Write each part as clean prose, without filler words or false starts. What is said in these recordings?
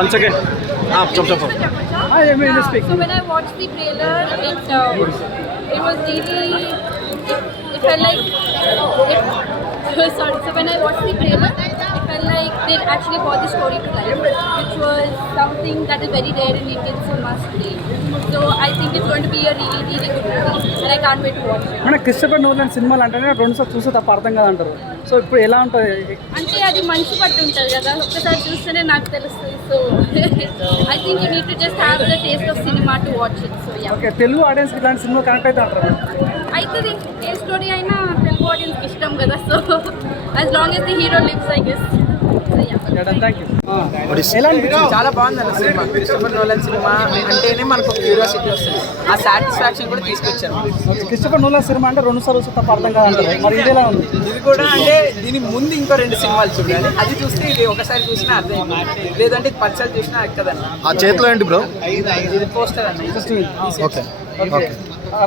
Once again. Jump. So when I watched the trailer, it was really it felt like sorry. So when I watched the trailer, it felt like they actually brought the story to life, which was something that is very rare in Indian cinema today. So I think it's going to be a really good movie, and I can't wait to watch it. మన Christopher Nolan సినిమాలు అంటేనే రెండుసార్లు చూస్తే తప్ప అర్థం కాదంటారు. So ఇప్పుడు ఎలా ఉంటుంది అంటే అది మంచి పట్టు ఉంటుంది కదా, ఒక్కసారి చూస్తేనే నాకు తెలుస్తుంది. So I think you need to just have the taste of cinema to watch it. So yeah, okay, Telugu audience ఇలాంటి సినిమా కనెక్ట్ అయితే అంటారు. అయితే ఏ స్టోరీ అయినా తెలుగు ఆడియన్స్కి ఇష్టం కదా. So as long as the hero lives I guess. Thank you. ఎలా చాలా బాగుంది అన్న సినిమా. క్రిస్టోఫర్ నోలన్ సినిమా అంటేనే మనకు ఒక క్యూరియాసిటీ వస్తుంది, ఆ సాటిస్ఫాక్షన్ కూడా తీసుకొచ్చారు. క్రిస్టోఫర్ నోలన్ సినిమా అంటే రెండుసార్లు చూస్తే తప్ప అర్థం కాదంటారు. మరి ఇది ఎలా ఉంది? ఇది కూడా అంటే దీని ముందు ఇంకో 2 సినిమాలు చూడాలి, అది చూస్తే ఇది ఒకసారి చూసినా అర్థం అయిపోయింది, లేదంటే 10 సార్లు చూసినా ఎక్కదన్న. ఆ చేతిలో ఏంటి బ్రో? ఇది పోస్టర్ అన్న. Okay.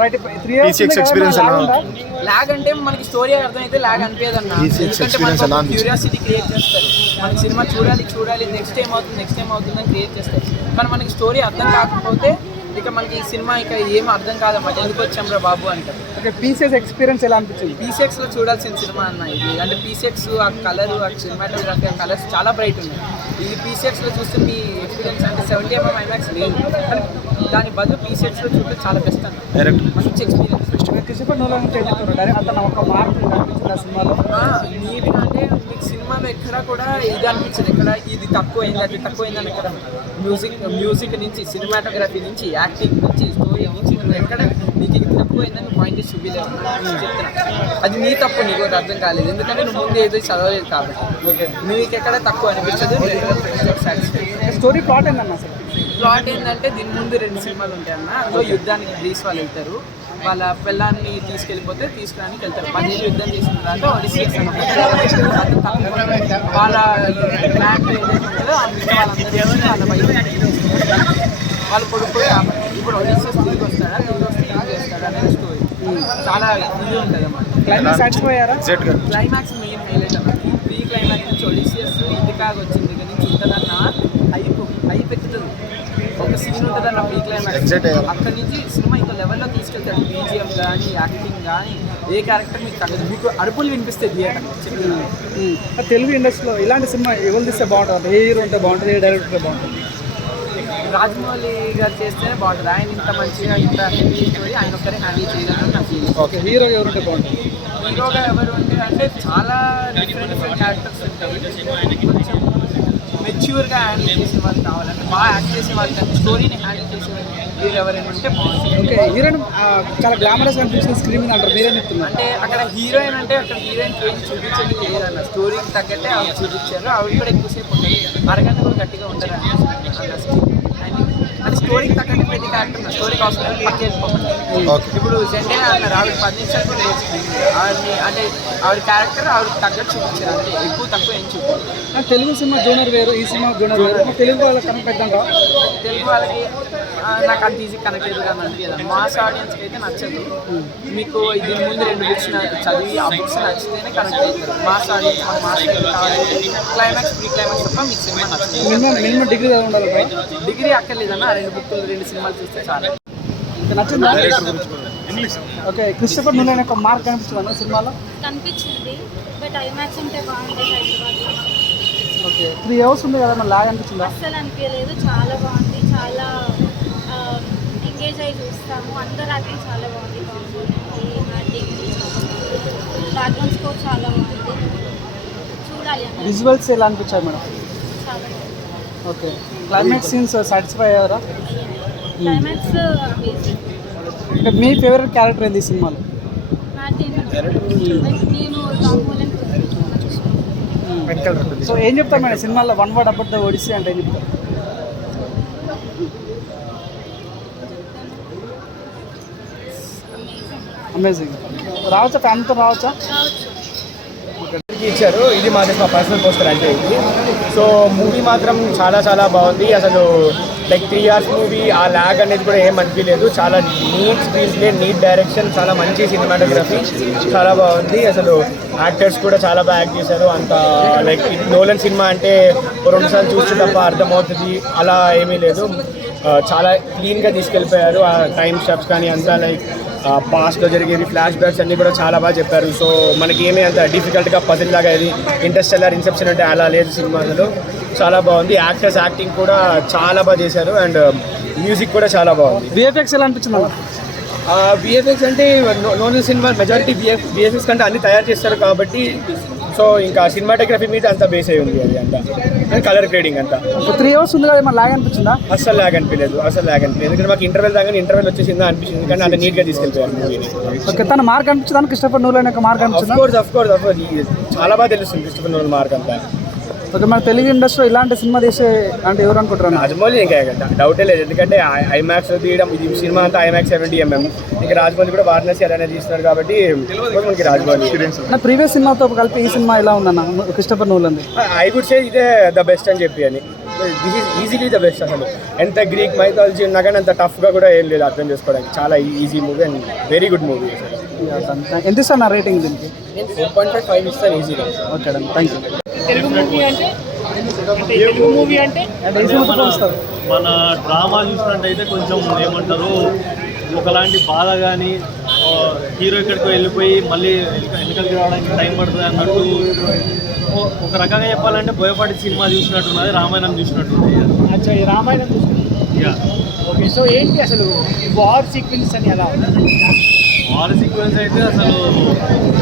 Right. 3 years PCX experience ఎలా ఉంది? లాగ్ అంటే మనకి స్టోరీ అర్థమైతే లాగ్ అనిపించదు అన్న. PCX ఎందుకంటే experience ఎలా మనకు అనిపించింది? క్యూరియాసిటీ క్రియేట్ చేస్తారు. మనకి సినిమా చూడాలి నెక్స్ట్ టైం అవుతుంది అని క్రియేట్ చేస్తారు. కానీ మనకి స్టోరీ అర్థం కాకపోతే ఇక మనకి ఈ సినిమా ఇక ఏం అర్థం కాదన్నమాట, ఎందుకు వచ్చాం రా బాబు అంటారు. ఓకే, పీసీఎస్ ఎక్స్పీరియన్స్ ఎలా అనిపించింది? PCX లో చూడాల్సిన సినిమా అన్న ఇది. అంటే PCX ఆ కలర్, ఆ సినిమాటోగ్రఫీ, ఆ కలర్స్ చాలా బ్రైట్ ఉన్నాయి. ఇది PCX లో చూస్తే మీ ఎక్స్పీరియన్స్ అంటే 70mm IMAX లేదు, కానీ దాని బదులు PCX లో చూస్తే చాలా బెస్ట్ అన్న. మంచి ఎక్స్పీరియన్స్. క్రిస్టోఫర్ నోలన్ అంటే ఏం చెప్తారు? డైరెక్ట్ అతను ఒక మార్క్ అనిపించింది ఆ సినిమాలో. నీట్గా అంటే మీకు సినిమాలో ఎక్కడ కూడా ఇది అనిపించదు, ఎక్కడ ఇది తక్కువైంది అది తక్కువైందని ఎక్కడ. మ్యూజిక్ నుంచి, సినిమాటోగ్రఫీ నుంచి, యాక్టింగ్ నుంచి, స్టోరీ నుంచి నువ్వు ఎక్కడ నీకు ఇది తక్కువైందని పాయింట్ చూపించలేవు చెప్తున్నా. అది నీ తప్పు, నీకు అర్థం కాలేదు, ఎందుకంటే నువ్వు ముందు ఏదో చదవలేదు కాబట్టి. ఓకే, నీకు ఎక్కడ తక్కువ అనిపించదు. సాటిస్ఫై. స్టోరీ ప్లాట్ ఏందన్న అసలు? ప్లాట్ ఏంటంటే దీని ముందు 2 సినిమాలు ఉంటాయి అన్న. అందులో యుద్ధానికి గ్రీస్ వాళ్ళు వెళ్తారు, వాళ్ళ పిల్లాన్ని తీసుకురానికి వెళ్తారు. 10 ఏళ్ళు యుద్ధం చేసిన తర్వాత ఒడిసియస్ అన్నమాట వాళ్ళ ప్లాంట్ ఏదైతే ఉంటుందో వాళ్ళ కొడుకు కాబట్టి ఇప్పుడు ఒడిసియస్ తిరిగి వస్తాడా, ఏం చేస్తాడా అనేది స్టోరీ. చాలా ఇది ఉంటుంది అన్నమాట. క్లైమాక్స్ సాటిస్ఫై అయ్యారా? క్లైమాక్స్ మెయిన్ హైలైట్ అన్నమాట. ప్రీ క్లైమాక్స్ నుంచి ఒడిసియస్ ఇంటికాగా వచ్చింది దగ్గర నుంచి ఉంటుందన్న హైప్ ఎక్కుతుంది. ఒక సీన్ ఉంటుందన్న ప్రీ క్లైమాక్స్, అక్కడి నుంచి సినిమా ఇంకో లెవెల్లో తీసుకెళ్తాడు. BGM కానీ, యాక్టింగ్ కానీ, ఏ క్యారెక్టర్ మీకు తగ్గదు, మీకు అరుపులు వినిపిస్తే థియేటర్. తెలుగు ఇండస్ట్రీలో ఇలాంటి సినిమా ఎవరు తీస్తే బాగుంటుంది? ఏ హీరో ఉంటే బాగుంటుంది? ఏ డైరెక్టర్ బాగుంటుంది? రాజమౌళి గారు చేస్తేనే బాగుంటుంది. ఆయన ఇంత మంచిగా ఇంత హెవీ స్టోరీ ఆయన ఒక్కరే హ్యాండిల్ చేయగలరు నా ఫీలింగ్. ఓకే, హీరో ఎవరు ఉంటే బాగుంటుంది? హీరోగా ఎవరు ఉంటే అంటే చాలా డిఫరెంట్ క్యారెక్టర్స్ ఉంటాయి. కొంచెం మెచ్యూర్గా హ్యాండిల్ చేసే వాళ్ళు కావాలంటే, బాగా యాక్ట్ చేసే వాళ్ళు కానీ స్టోరీని హ్యాండిల్ చేసే హీరో ఎవరైనా ఉంటే బాగుంటుంది. ఓకే, హీరోయిన్ చాలా గ్లామరస్ అనిపించిన స్క్రీన్ మీద అంటారు, మీరేం చెప్తున్నారు? అంటే అక్కడ హీరోయిన్ అంటే అక్కడ హీరోయిన్ ఏం చూపించేది లేదన్న, స్టోరీకి తగ్గట్టే ఆవిడ చూపించారు. ఆవిడ కూడా ఎక్కువసేపు ఉంటుంది, అరగంట కూడా గట్టిగా ఉంటుంది అంటే స్టోరీకి తగ్గట్టు ప్రతి క్యారెక్టర్ స్టోరీకి అవసరం పక్క వెళ్ళిపోతుంది. ఇప్పుడు జెండేనా అన్నారు, ఆవిడ 10 నిమిషాలు కూడా నేర్చుకుంది. ఆవిడని అంటే ఆవిడ క్యారెక్టర్ ఆవిడకి తగ్గట్టు చూపించారు, అంటే ఎక్కువ తక్కువ ఏం చూపించారు. తెలుగు సినిమా జోనర్ వేరు, ఈ సినిమా జోనర్ వేరు. తెలుగు వాళ్ళకి కనెక్ట్ అవుతాం. తెలుగు వాళ్ళకి నాకు అంత ఈజీ కనెక్ట్ అయ్యేది కానీ అనిపించదు. మాస్ ఆడియన్స్కి అయితే నచ్చదు. మీకు దీని ముందు 2 బుక్స్ చదివి ఆ బుక్స్ నచ్చితేనే కనెక్ట్ అవుతారు. మాస్ ఆడియన్స్ మాస్ కావాలంటే క్లైమాక్స్, ప్రీ క్లైమాక్స్ తప్ప మీకు సినిమా నచ్చదు. మినిమం డిగ్రీ చదివి ఉండాలి. డిగ్రీ అక్కర్లేదన్న, 2 బుక్కులు 2 సినిమాలు చూస్తే చాలా నచ్చిందా? ఓకే, క్రిస్టోఫర్ నోలన్ యొక్క మార్క్ కనిపించింది అన్న సినిమాలో? కనిపించింది, బట్ ఐమాక్స్ ఉంటే బాగుంటుంది హైదరాబాద్లో. ఓకే, 3 hours ఉంది కదా, మన లాగ్ అనిపించిందా? అస్సలు అనిపించలేదు, చాలా బాగుంది. చాలా ఎంగేజ్ అయ్యి చూస్తాము. అందరు యాక్టింగ్ చాలా బాగుంది. బ్యాక్గ్రౌండ్ స్కోర్ చాలా బాగుంది, చూడాలి. విజువల్స్ ఎలా అనిపించాయి మేడం? చాలా ఓకే, క్లైమాక్స్ సీన్స్ సాటిస్ఫై అయ్యారా? Climax amazing. అంటే మీ ఫేవరెట్ క్యారెక్టర్ ఏంది ఈ సినిమాలో? నేను రామోలన్. సో ఏం చెప్తారు మేడం సినిమాలో? 1 word అబౌట్ ద ఒడిస్సీ అంటే ఏం చెప్తారు? అమేజింగ్. రావచ్చా? ఫ్యామిలీతో రావచ్చా? రావచ్చు. అందరికీ ఇచ్చారు. ఇది మాత్రం మా పర్సనల్ పోస్టర్ అంటే ఇది. సో మూవీ మాత్రం చాలా చాలా బాగుంది. అసలు లైక్ 3 hours మూవీ ఆ ల్యాగ్ అనేది కూడా ఏం అనిపించలేదు. చాలా neat screenplay, neat direction, చాలా మంచి సినిమాటోగ్రఫీ, చాలా బాగుంది. అసలు యాక్టర్స్ కూడా చాలా బాగా యాక్ట్ చేశారు. అంత లైక్ నోలన్ సినిమా అంటే 2 సార్లు చూస్తే తప్ప అర్థమవుతుంది అలా ఏమీ లేదు. చాలా క్లీన్గా తీసుకెళ్ళిపోయారు. ఆ టైం స్టెప్స్ కానీ అంతా లైక్ పాస్ట్లో జరిగేవి ఫ్లాష్ బ్యాక్స్ అన్నీ కూడా చాలా బాగా చెప్పారు. సో మనకి ఏమీ అంత డిఫికల్ట్గా పజిల్ లాగా ఇది ఇంటర్స్టెల్లార్, ఇన్సెప్షన్ అంటే అలా లేదు సినిమాలో. చాలా బాగుంది. యాక్టర్స్ యాక్టింగ్ కూడా చాలా బాగా చేశారు అండ్ మ్యూజిక్ కూడా చాలా బాగుంది. విఎఫ్ఎక్స్ ఎలా అనిపించింది అన్న? విఎఫ్ఎక్స్ అంటే నోనల్ సినిమా మెజారిటీ విఎఫ్ఎక్స్ కంటే అన్ని తయారు చేస్తారు కాబట్టి సో ఇంకా సినిమాటోగ్రఫీ మీద అంతా బేస్ అయి ఉంది. అది అంతా కలర్ గ్రేడింగ్ అంతా 3 hours ఉంది కదా, ఏమన్నా లాగ్ అనిపించిందా? అస్సలు లాగ్ అనిపించలేదు. ఎందుకంటే మాకు ఇంటర్వెల్ దాకా ఇంటర్వెల్ వచ్చేసిందా అనిపించింది, కానీ అంత నీట్గా తీసుకెళ్తారు మూవీని. ఓకే, తన మార్క్ అనిపించిందా? క్రిస్టోఫర్ నోలన్ యొక్క మార్క్ అనిపించిందా? అఫ్ కోర్స్ చాలా బాగా తెలుస్తుంది క్రిస్టోఫర్ నోలన్ మార్క్ అంతా. ఓకే, మన తెలుగు ఇండస్ట్రీలో ఇలాంటి సినిమా తీసే అంటే ఎవరు అనుకుంటారు? రాజమౌళి ఇంకా డౌటే లేదు. ఎందుకంటే ఐమాక్స్ తీయడం, ఇది సినిమా అంతా IMAX 70mm. ఇంకా రాజమౌళి కూడా వారణాసి అలానే తీస్తున్నారు కాబట్టి మనకి రాజమౌళి. నా ప్రీవియస్ సినిమాతో కలిపి ఈ సినిమా ఎలా ఉందన్న Christopher Nolan? I would say ఇదే ద బెస్ట్ అని చెప్పి అని. This is easily the best. అసలు ఎంత గ్రీక్ మైథాలజీ ఉన్నా కానీ అంత టఫ్గా కూడా ఏం లేదు అర్థం చేసుకోవడానికి. చాలా easy movie and very good movie. ఎంత ఇస్తాను నా రేటింగ్ దీనికి? 4.5 ఇస్తాను ఈజీగా. ఓకే అండి, థ్యాంక్ యూ. తెలుగు మూవీ అంటే మన డ్రామా చూసినట్టయితే కొంచెం ఏమంటారు, ఒకలాంటి బాధ కానీ హీరో ఎక్కడికో వెళ్ళిపోయి మళ్ళీ వెనకలికి రావడానికి టైం పడుతుంది అన్నట్టు, ఒక రకంగా చెప్పాలంటే బోయపాటి సినిమా చూసినట్టున్నది, రామాయణం చూసినట్టుంది. అచ్చా, ఈ రామాయణం ఓకే. సో ఏంటి అసలు వార్ సీక్వెన్స్ అని ఎలా? వార్ సీక్వెన్స్ అయితే అసలు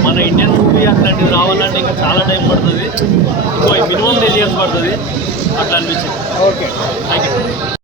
మన ఇండియన్ మూవీ అట్లాంటిది రావాలంటే ఇంకా చాలా టైం పడుతుంది. మినిమం 10 years పడుతుంది అట్లా అనిపించింది. Okay, thank you.